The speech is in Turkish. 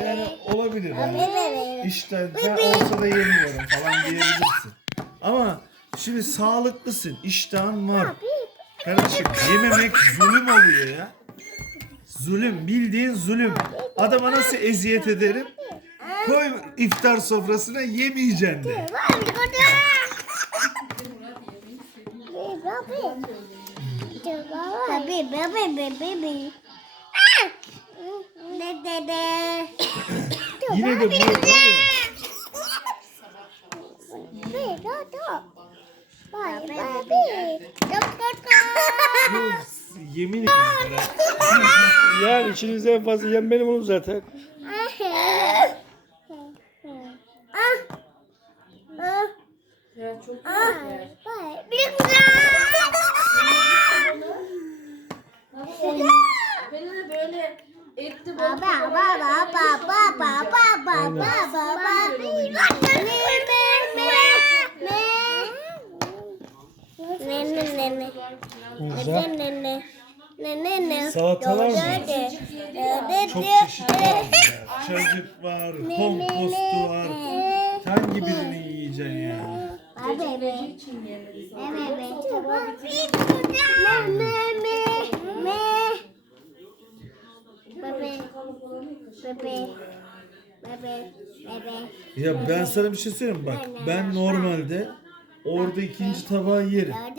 Yani olabilir. Bebe. İşte ben olsa da yemiyorum falan diyebilirsin. Ama şimdi sağlıklısın, iştahın var. Kardeşim yememek zulüm oluyor ya. Zulüm, bildiğin zulüm. Adama nasıl eziyet ederim? Koy iftar sofrasına yemeyeceksin de. Baby, baby, baby, baby. Yine de bu yemin ederim. ya. Yani içinizde en fazla yem benim oğlum zaten. Ya çok güzel. Beni de böyle etli balık Baba, baba, baba, baba, baba, baba. Ne, ne, ne, ne, ne. Güzel. Ne, ne, ne. Ne, ne, ne. Salatalar mı? Çok çeşit var. Çocuk var, kompostu var. Hangi birini yiyeceksin yani? Baba, be. için yemedi. Me, me, me. Me, me, me. Bebe. Bebe. Bebe. Bebe. Ya ben sana bir şey söyleyeyim mi? bak. Ben normalde orada ikinci tabağı yerim.